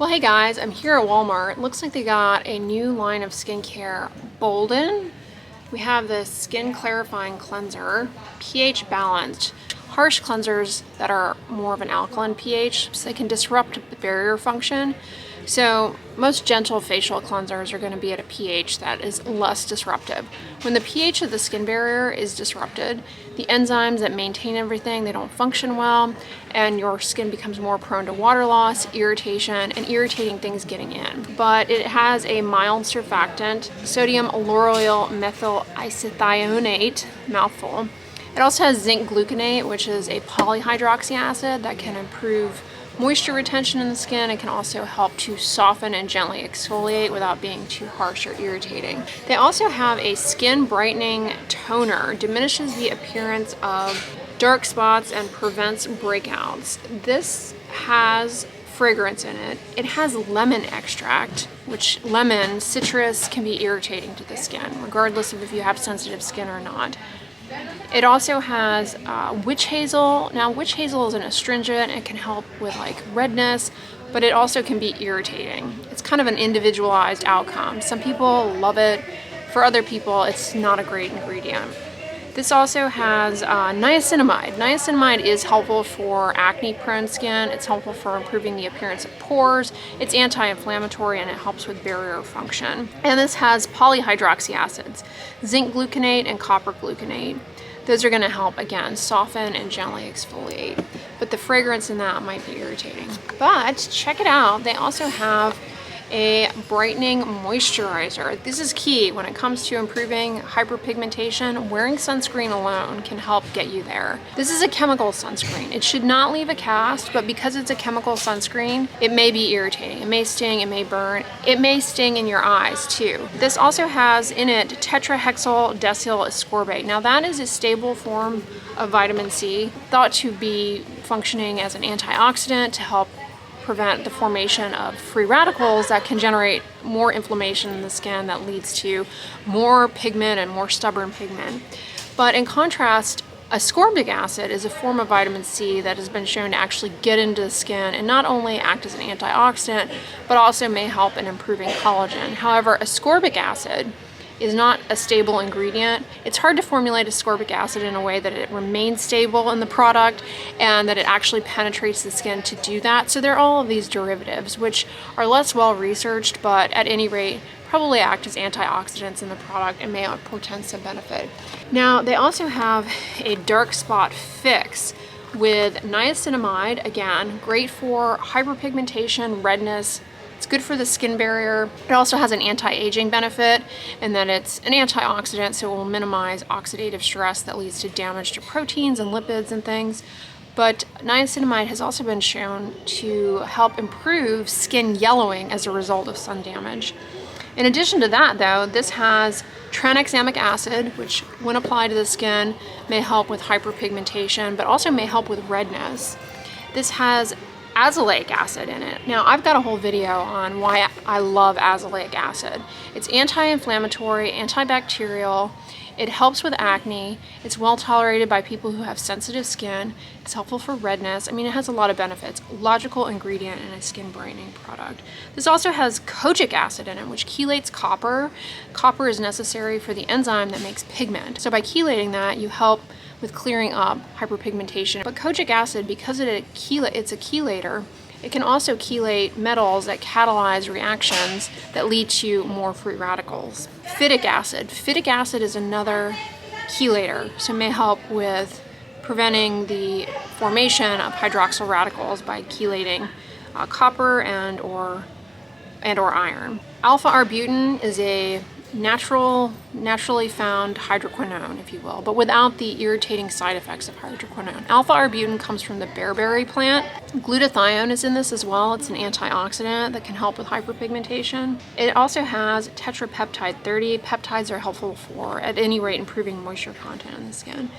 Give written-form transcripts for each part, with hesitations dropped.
Well, hey guys, I'm here at Walmart. Looks like they got a new line of skincare, Bolden. We have this skin clarifying cleanser, pH balanced. Harsh cleansers that are more of an alkaline pH, so they can disrupt the barrier function. So most gentle facial cleansers are going to be at a pH that is less disruptive. When the pH of the skin barrier is disrupted, the enzymes that maintain everything, they don't function well, and your skin becomes more prone to water loss, irritation, and irritating things getting in. But it has a mild surfactant, sodium lauryl methyl isethionate, mouthful. It also has zinc gluconate, which is a polyhydroxy acid that can improve moisture retention in the skin. It can also help to soften and gently exfoliate without being too harsh or irritating. They also have a skin brightening toner, diminishes the appearance of dark spots and prevents breakouts. This has fragrance in it. It has lemon extract, which lemon, citrus can be irritating to the skin, regardless of if you have sensitive skin or not. It also has witch hazel. Now, witch hazel is an astringent. It can help with like redness, but it also can be irritating. It's kind of an individualized outcome. Some people love it. For other people, it's not a great ingredient. This also has niacinamide. Niacinamide is helpful for acne-prone skin. It's helpful for improving the appearance of pores. It's anti-inflammatory and it helps with barrier function. And this has polyhydroxy acids, zinc gluconate and copper gluconate. Those are going to help, again, soften and gently exfoliate. But the fragrance in that might be irritating. But check it out. They also have a brightening moisturizer. This is key when it comes to improving hyperpigmentation. Wearing sunscreen alone can help get you there. This is a chemical sunscreen. It should not leave a cast, but because it's a chemical sunscreen, it may be irritating. It may sting, it may burn, it may sting in your eyes too. This also has in it tetrahexyl decyl ascorbate. Now that is a stable form of vitamin C, thought to be functioning as an antioxidant to help prevent the formation of free radicals that can generate more inflammation in the skin that leads to more pigment and more stubborn pigment. But in contrast, ascorbic acid is a form of vitamin C that has been shown to actually get into the skin and not only act as an antioxidant, but also may help in improving collagen. However, ascorbic acid is not a stable ingredient. It's hard to formulate ascorbic acid in a way that it remains stable in the product and that it actually penetrates the skin to do that. So there are all of these derivatives which are less well researched, but at any rate probably act as antioxidants in the product and may portend some benefit. Now they also have a dark spot fix with niacinamide, again, great for hyperpigmentation, redness. It's good for the skin barrier. It also has an anti-aging benefit and then it's an antioxidant, so it will minimize oxidative stress that leads to damage to proteins and lipids and things. But niacinamide has also been shown to help improve skin yellowing as a result of sun damage. In addition to that though, this has tranexamic acid, which when applied to the skin may help with hyperpigmentation, but also may help with redness. This has azelaic acid in it. Now I've got a whole video on why I love azelaic acid. It's anti-inflammatory, antibacterial, it helps with acne, it's well tolerated by people who have sensitive skin, it's helpful for redness. I mean, it has a lot of benefits. Logical ingredient in a skin brightening product. This also has kojic acid in it, which chelates copper. Copper is necessary for the enzyme that makes pigment. So by chelating that, you help with clearing up hyperpigmentation. But kojic acid, because it's a chelator, it can also chelate metals that catalyze reactions that lead to more free radicals. Phytic acid. Phytic acid is another chelator, so it may help with preventing the formation of hydroxyl radicals by chelating copper and or iron. Alpha-arbutin is a naturally found hydroquinone, if you will, but without the irritating side effects of hydroquinone. Alpha-arbutin comes from the bearberry plant. Glutathione is in this as well. It's an antioxidant that can help with hyperpigmentation. It also has tetrapeptide 30. Peptides are helpful for, at any rate, improving moisture content in the skin.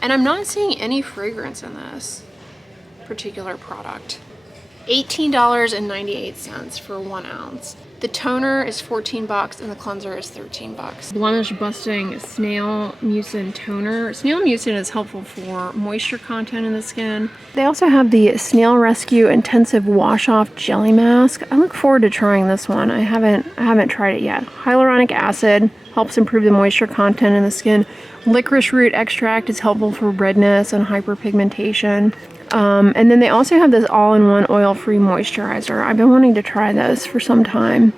And I'm not seeing any fragrance in this particular product. $18.98 for 1 ounce. The toner is 14 bucks and the cleanser is 13 bucks. Blemish busting Snail Mucin toner. Snail Mucin is helpful for moisture content in the skin. They also have the Snail Rescue Intensive Wash Off Jelly Mask. I look forward to trying this one. I haven't tried it yet. Hyaluronic acid helps improve the moisture content in the skin. Licorice root extract is helpful for redness and hyperpigmentation. And then they also have this all-in-one oil-free moisturizer. I've been wanting to try this for some time.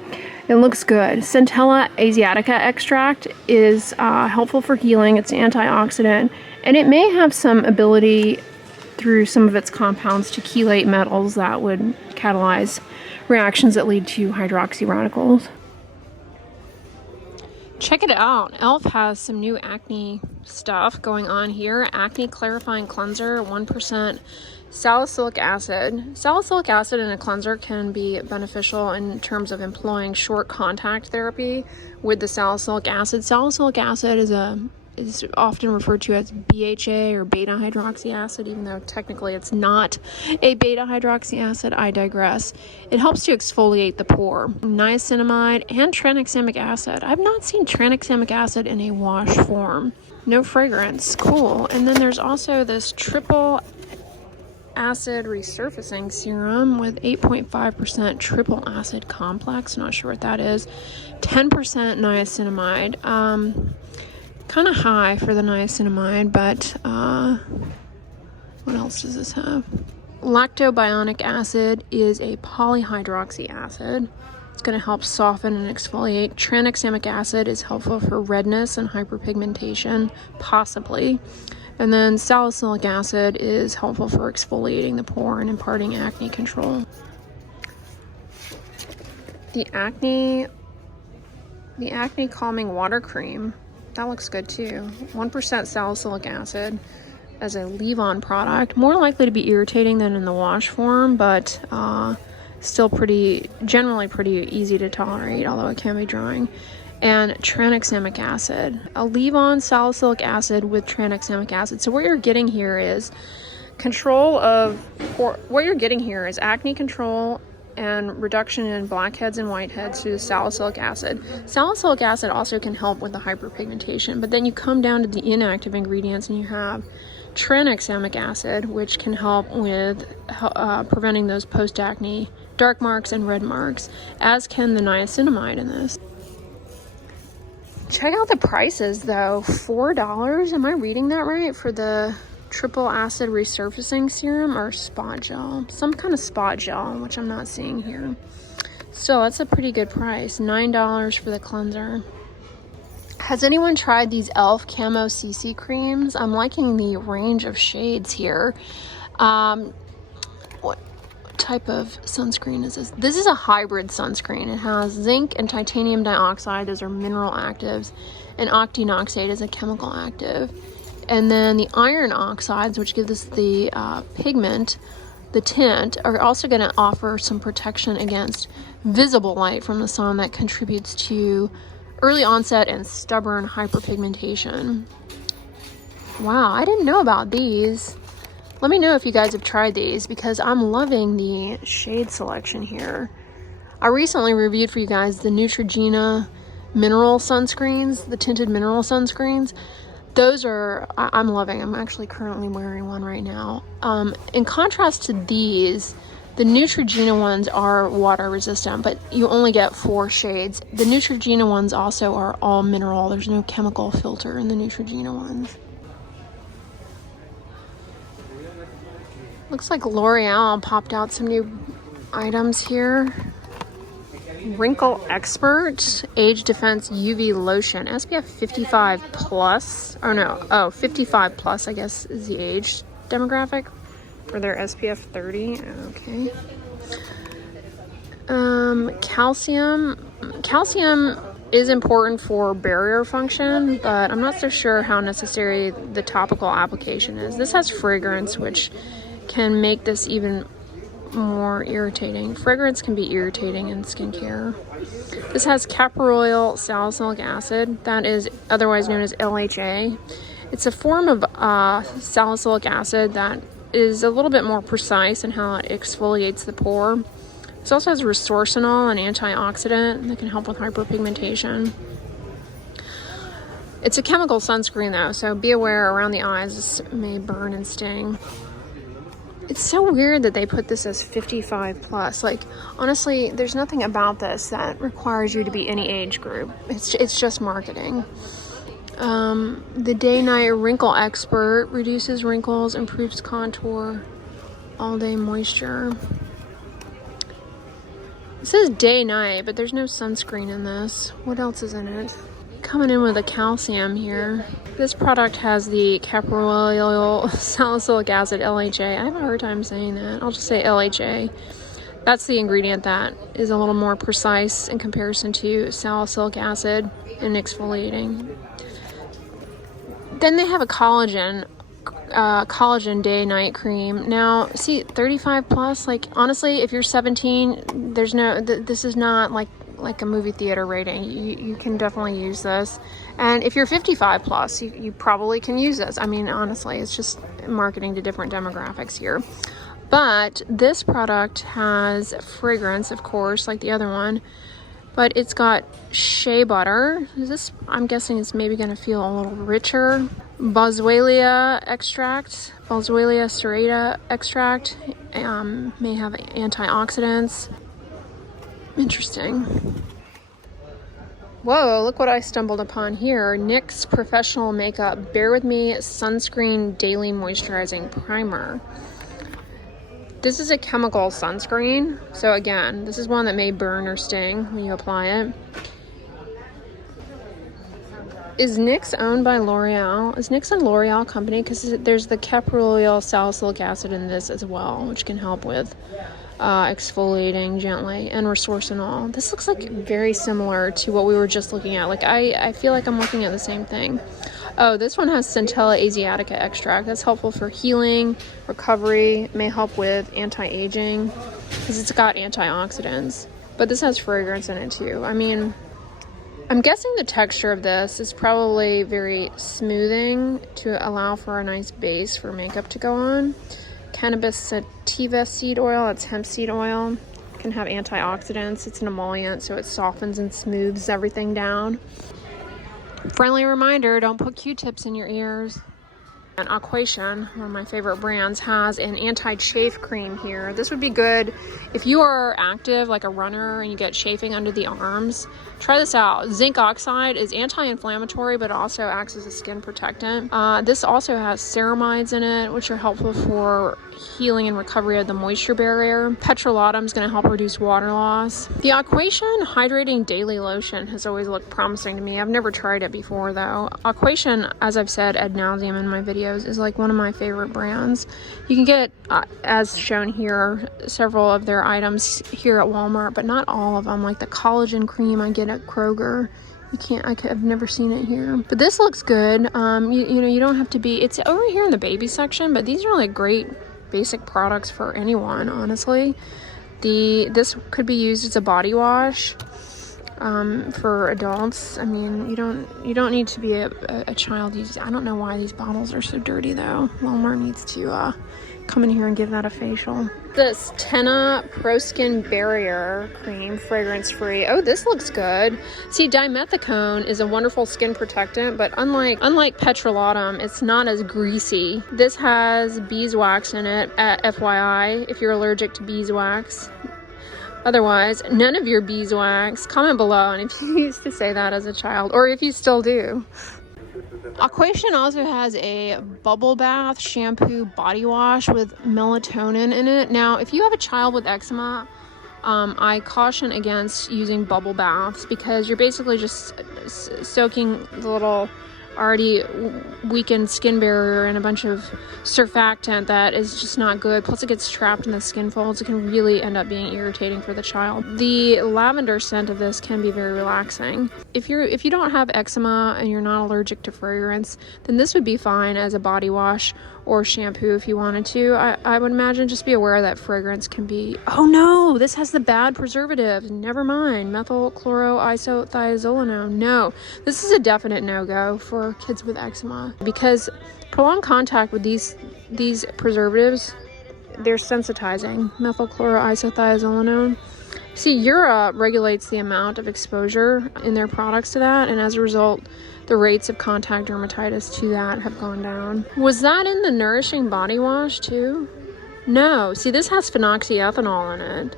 It looks good. Centella asiatica extract is helpful for healing. It's an antioxidant, and it may have some ability through some of its compounds to chelate metals that would catalyze reactions that lead to hydroxy radicals. Check it out. e.l.f. has some new acne stuff going on here. Acne Clarifying Cleanser, 1% salicylic acid. Salicylic acid in a cleanser can be beneficial in terms of employing short contact therapy with the salicylic acid. Salicylic acid is often referred to as BHA or beta hydroxy acid, even though technically it's not a beta hydroxy acid. I digress. It helps to exfoliate the pore. Niacinamide and tranexamic acid. I've not seen tranexamic acid in a wash form. No fragrance. Cool. And then there's also triple acid resurfacing serum with 8.5% triple acid complex. Not sure what that is. 10% niacinamide. Kind of high for the niacinamide, but what else does this have? Lactobionic acid is a polyhydroxy acid. It's going to help soften and exfoliate. Tranexamic acid is helpful for redness and hyperpigmentation, possibly. And then salicylic acid is helpful for exfoliating the pore and imparting acne control. The acne calming water cream. That looks good too. 1% salicylic acid as a leave-on product. More likely to be irritating than in the wash form, but still generally pretty easy to tolerate, although it can be drying. And tranexamic acid. A leave-on salicylic acid with tranexamic acid. So what you're getting here is acne control and reduction in blackheads and whiteheads through the salicylic acid. Salicylic acid also can help with the hyperpigmentation, but then you come down to the inactive ingredients and you have tranexamic acid, which can help with preventing those post-acne dark marks and red marks, as can the niacinamide in this. Check out the prices though. $4, am I reading that right, for the triple acid resurfacing serum or spot gel? Some kind of spot gel, which I'm not seeing here. So that's a pretty good price. $9 for the cleanser. Has anyone tried these e.l.f. Camo CC creams? I'm liking the range of shades here. What type of sunscreen is this? This is a hybrid sunscreen. It has zinc and titanium dioxide. Those are mineral actives. And octinoxate is a chemical active. And then the iron oxides, which give us the pigment, the tint, are also going to offer some protection against visible light from the sun that contributes to early onset and stubborn hyperpigmentation. Wow, I didn't know about these. Let me know if you guys have tried these, because I'm loving the shade selection here. I recently reviewed for you guys the Neutrogena mineral sunscreens, the tinted mineral sunscreens. Those I'm loving. I'm actually currently wearing one right now. In contrast to these, the Neutrogena ones are water resistant, but you only get 4 shades. The Neutrogena ones also are all mineral. There's no chemical filter in the Neutrogena ones. Looks like L'Oreal popped out some new items here. Wrinkle Expert Age Defense UV Lotion, SPF 55 plus. Oh no, 55 plus I guess is the age demographic for their SPF 30. Okay. Calcium is important for barrier function, but I'm not so sure how necessary the topical application is. This has fragrance, which can make this even more irritating. Fragrance can be irritating in skincare. This has caproyl salicylic acid, that is otherwise known as LHA. It's a form of salicylic acid that is a little bit more precise in how it exfoliates the pore. It also has resorcinol, an antioxidant that can help with hyperpigmentation. It's a chemical sunscreen though, so be aware around the eyes. This may burn and sting. It's so weird that they put this as 55 plus. Like, honestly, there's nothing about this that requires you to be any age group. It's just marketing. The Day-Night Wrinkle Expert reduces wrinkles, improves contour, all-day moisture. It says day-night, but there's no sunscreen in this. What else is in it? Coming in with a calcium here. This product has the caprylyl salicylic acid, LHA. I have a hard time saying that. I'll just say LHA. That's the ingredient that is a little more precise in comparison to salicylic acid in exfoliating. Then they have a collagen day night cream. Now, see, 35 plus, like, honestly, if you're 17, there's no, this is not like a movie theater rating. You can definitely use this. And if you're 55 plus, you probably can use this. I mean, honestly, it's just marketing to different demographics here. But this product has fragrance, of course, like the other one, but it's got shea butter. I'm guessing it's maybe going to feel a little richer. Boswellia extract, Boswellia serrata extract, may have antioxidants. Interesting. Whoa, look what I stumbled upon here. NYX Professional Makeup Bare With Me Sunscreen Daily Moisturizing Primer. This is a chemical sunscreen. So again, this is one that may burn or sting when you apply it. Is NYX owned by L'Oreal? Is NYX a L'Oreal company? Because there's the caprylyl salicylic acid in this as well, which can help with exfoliating gently, and resorcinol. This looks like very similar to what we were just looking at. Like, I feel like I'm looking at the same thing. Oh, this one has Centella asiatica extract. That's helpful for healing, recovery. It may help with anti-aging because it's got antioxidants. But this has fragrance in it too. I mean, I'm guessing the texture of this is probably very smoothing to allow for a nice base for makeup to go on. Cannabis sativa seed oil, that's hemp seed oil, can have antioxidants. It's an emollient, so it softens and smooths everything down. Friendly reminder, don't put Q-tips in your ears. And Aquation, one of my favorite brands, has an anti-chafe cream here. This would be good if you are active, like a runner, and you get chafing under the arms. Try this out. Zinc oxide is anti-inflammatory, but it also acts as a skin protectant. This also has ceramides in it, which are helpful for healing and recovery of the moisture barrier. Petrolatum is going to help reduce water loss. The Aquation Hydrating Daily Lotion has always looked promising to me. I've never tried it before, though. Aquation, as I've said ad nauseum in my videos, is like one of my favorite brands. You can get, as shown here, several of their items here at Walmart, but not all of them. Like the collagen cream I get at Kroger. I've never seen it here. But this looks good. You know, you don't have to be, it's over here in the baby section, but these are like great basic products for anyone, honestly. This could be used as a body wash for adults. I mean, you don't need to be a child. I don't know why these bottles are so dirty though. Walmart needs to come in here and give that a facial. This Tena Pro Skin Barrier Cream, fragrance free. Oh, this looks good. See, dimethicone is a wonderful skin protectant, but unlike petrolatum, it's not as greasy. This has beeswax in it, FYI, if you're allergic to beeswax. Otherwise, none of your beeswax. Comment below and if you used to say that as a child, or if you still do. Aquation also has a bubble bath shampoo body wash with melatonin in it. Now, if you have a child with eczema, I caution against using bubble baths because you're basically just soaking the little already weakened skin barrier and a bunch of surfactant that is just not good. Plus it gets trapped in the skin folds. It can really end up being irritating for the child. The lavender scent of this can be very relaxing. If you don't have eczema and you're not allergic to fragrance, then this would be fine as a body wash or shampoo if you wanted to. I would imagine, just be aware that fragrance can be, oh no, this has the bad preservatives. Never mind, methylchloroisothiazolinone. No, this is a definite no-go for kids with eczema because prolonged contact with these preservatives, they're sensitizing. Methylchloroisothiazolinone. See, Europe regulates the amount of exposure in their products to that, and as a result, the rates of contact dermatitis to that have gone down. Was that in the Nourishing Body Wash too? No. See, this has phenoxyethanol in it.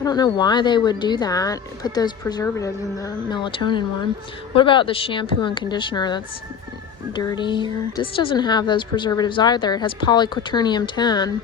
I don't know why they would do that, put those preservatives in the melatonin one. What about the shampoo and conditioner that's dirty here? This doesn't have those preservatives either. It has polyquaternium 10.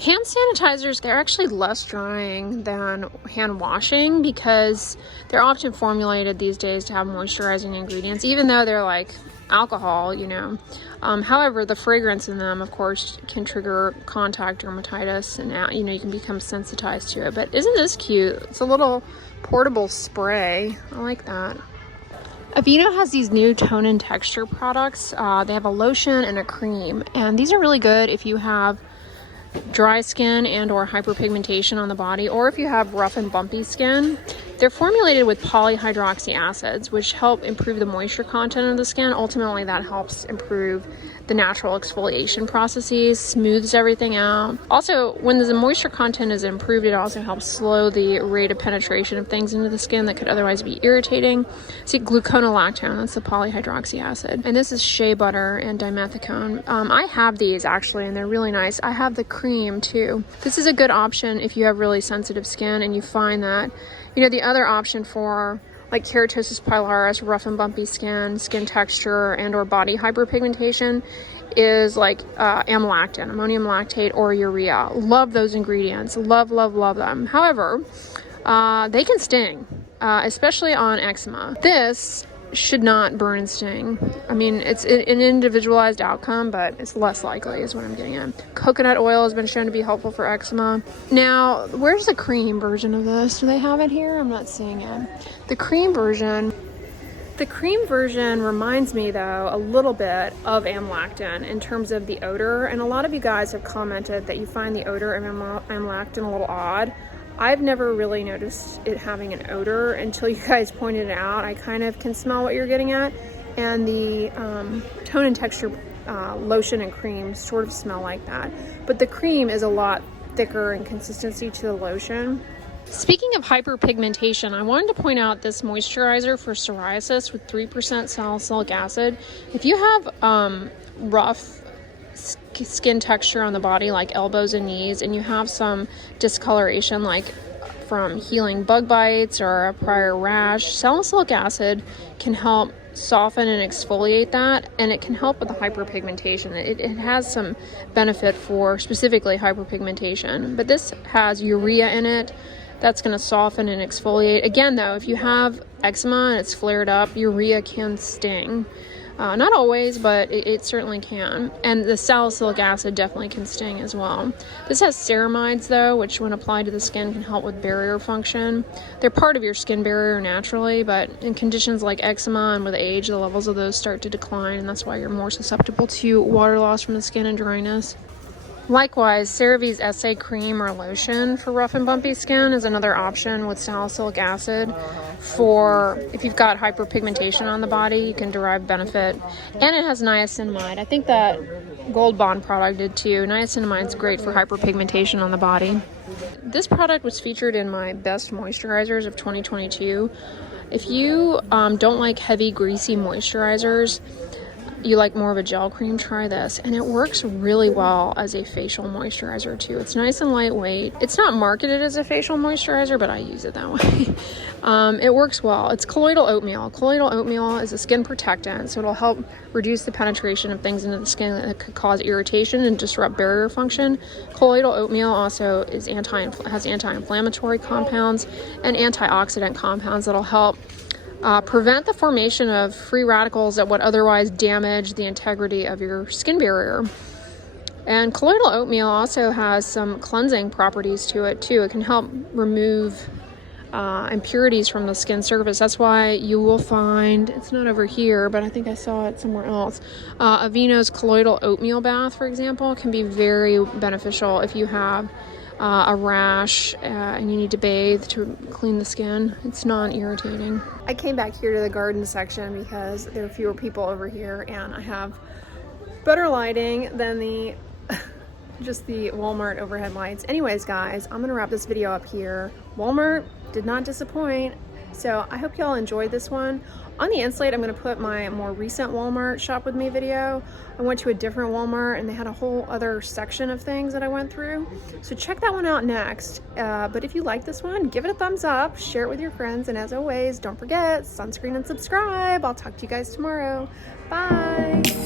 Hand sanitizers, they're actually less drying than hand washing because they're often formulated these days to have moisturizing ingredients, even though they're like alcohol, you know. However, the fragrance in them, of course, can trigger contact dermatitis, and you know, you can become sensitized to it. But isn't this cute? It's a little portable spray. I like that. Aveeno has these new tone and texture products. They have a lotion and a cream, and these are really good if you have dry skin and or hyperpigmentation on the body, or if you have rough and bumpy skin. They're formulated with polyhydroxy acids, which help improve the moisture content of the skin. Ultimately, that helps improve the natural exfoliation processes, smooths everything out. Also, when the moisture content is improved, it also helps slow the rate of penetration of things into the skin that could otherwise be irritating. See, gluconolactone, that's the polyhydroxy acid. And this is shea butter and dimethicone. I have these actually, and they're really nice. I have the cream too. This is a good option if you have really sensitive skin and you find that, you know, the other option for like keratosis pilaris, rough and bumpy skin, skin texture, and or body hyperpigmentation is like amlactin, ammonium lactate, or urea. Love those ingredients. Love, love, love them. However, they can sting, especially on eczema. This should not burn and sting. I mean, it's an individualized outcome, but it's less likely is what I'm getting at. Coconut oil has been shown to be helpful for eczema. Now, where's the cream version of this? Do they have it here? I'm not seeing it. The cream version reminds me though a little bit of amlactin in terms of the odor, and a lot of you guys have commented that you find the odor of amlactin a little odd. I've never really noticed it having an odor until you guys pointed it out. I kind of can smell what you're getting at, and the tone and texture lotion and cream sort of smell like that, but the cream is a lot thicker in consistency to the lotion. Speaking of hyperpigmentation, I wanted to point out this moisturizer for psoriasis with 3% salicylic acid. If you have rough skin texture on the body like elbows and knees, and you have some discoloration like from healing bug bites or a prior rash, salicylic acid can help soften and exfoliate that, and it can help with the hyperpigmentation. It has some benefit for specifically hyperpigmentation, but this has urea in it. That's going to soften and exfoliate. Again though, if you have eczema and it's flared up, urea can sting. Not always, but it certainly can. And the salicylic acid definitely can sting as well. This has ceramides though, which when applied to the skin can help with barrier function. They're part of your skin barrier naturally, but in conditions like eczema and with age, the levels of those start to decline, and that's why you're more susceptible to water loss from the skin and dryness. Likewise, CeraVe's SA cream or lotion for rough and bumpy skin is another option with salicylic acid. For if you've got hyperpigmentation on the body, you can derive benefit. And it has niacinamide. I think that Gold Bond product did too. Niacinamide is great for hyperpigmentation on the body. This product was featured in my best moisturizers of 2022. If you don't like heavy, greasy moisturizers, you like more of a gel cream, try this. And it works really well as a facial moisturizer too. It's nice and lightweight. It's not marketed as a facial moisturizer, but I use it that way. It works well. It's colloidal oatmeal. Colloidal oatmeal is a skin protectant, so it'll help reduce the penetration of things into the skin that could cause irritation and disrupt barrier function. Colloidal oatmeal also is has anti-inflammatory compounds and antioxidant compounds that'll help prevent the formation of free radicals that would otherwise damage the integrity of your skin barrier. And colloidal oatmeal also has some cleansing properties to it too. It can help remove impurities from the skin surface. That's why you will find, it's not over here, but I think I saw it somewhere else. Aveeno's colloidal oatmeal bath, for example, can be very beneficial if you have a rash and you need to bathe to clean the skin. It's non-irritating. I came back here to the garden section because there are fewer people over here and I have better lighting than just the Walmart overhead lights. Anyways guys, I'm gonna wrap this video up here. Walmart did not disappoint. So I hope y'all enjoyed this one. On the end slate, I'm going to put my more recent Walmart shop with me video. I went to a different Walmart and they had a whole other section of things that I went through. So check that one out next. But if you like this one, give it a thumbs up, share it with your friends, and as always, don't forget, sunscreen and subscribe. I'll talk to you guys tomorrow. Bye.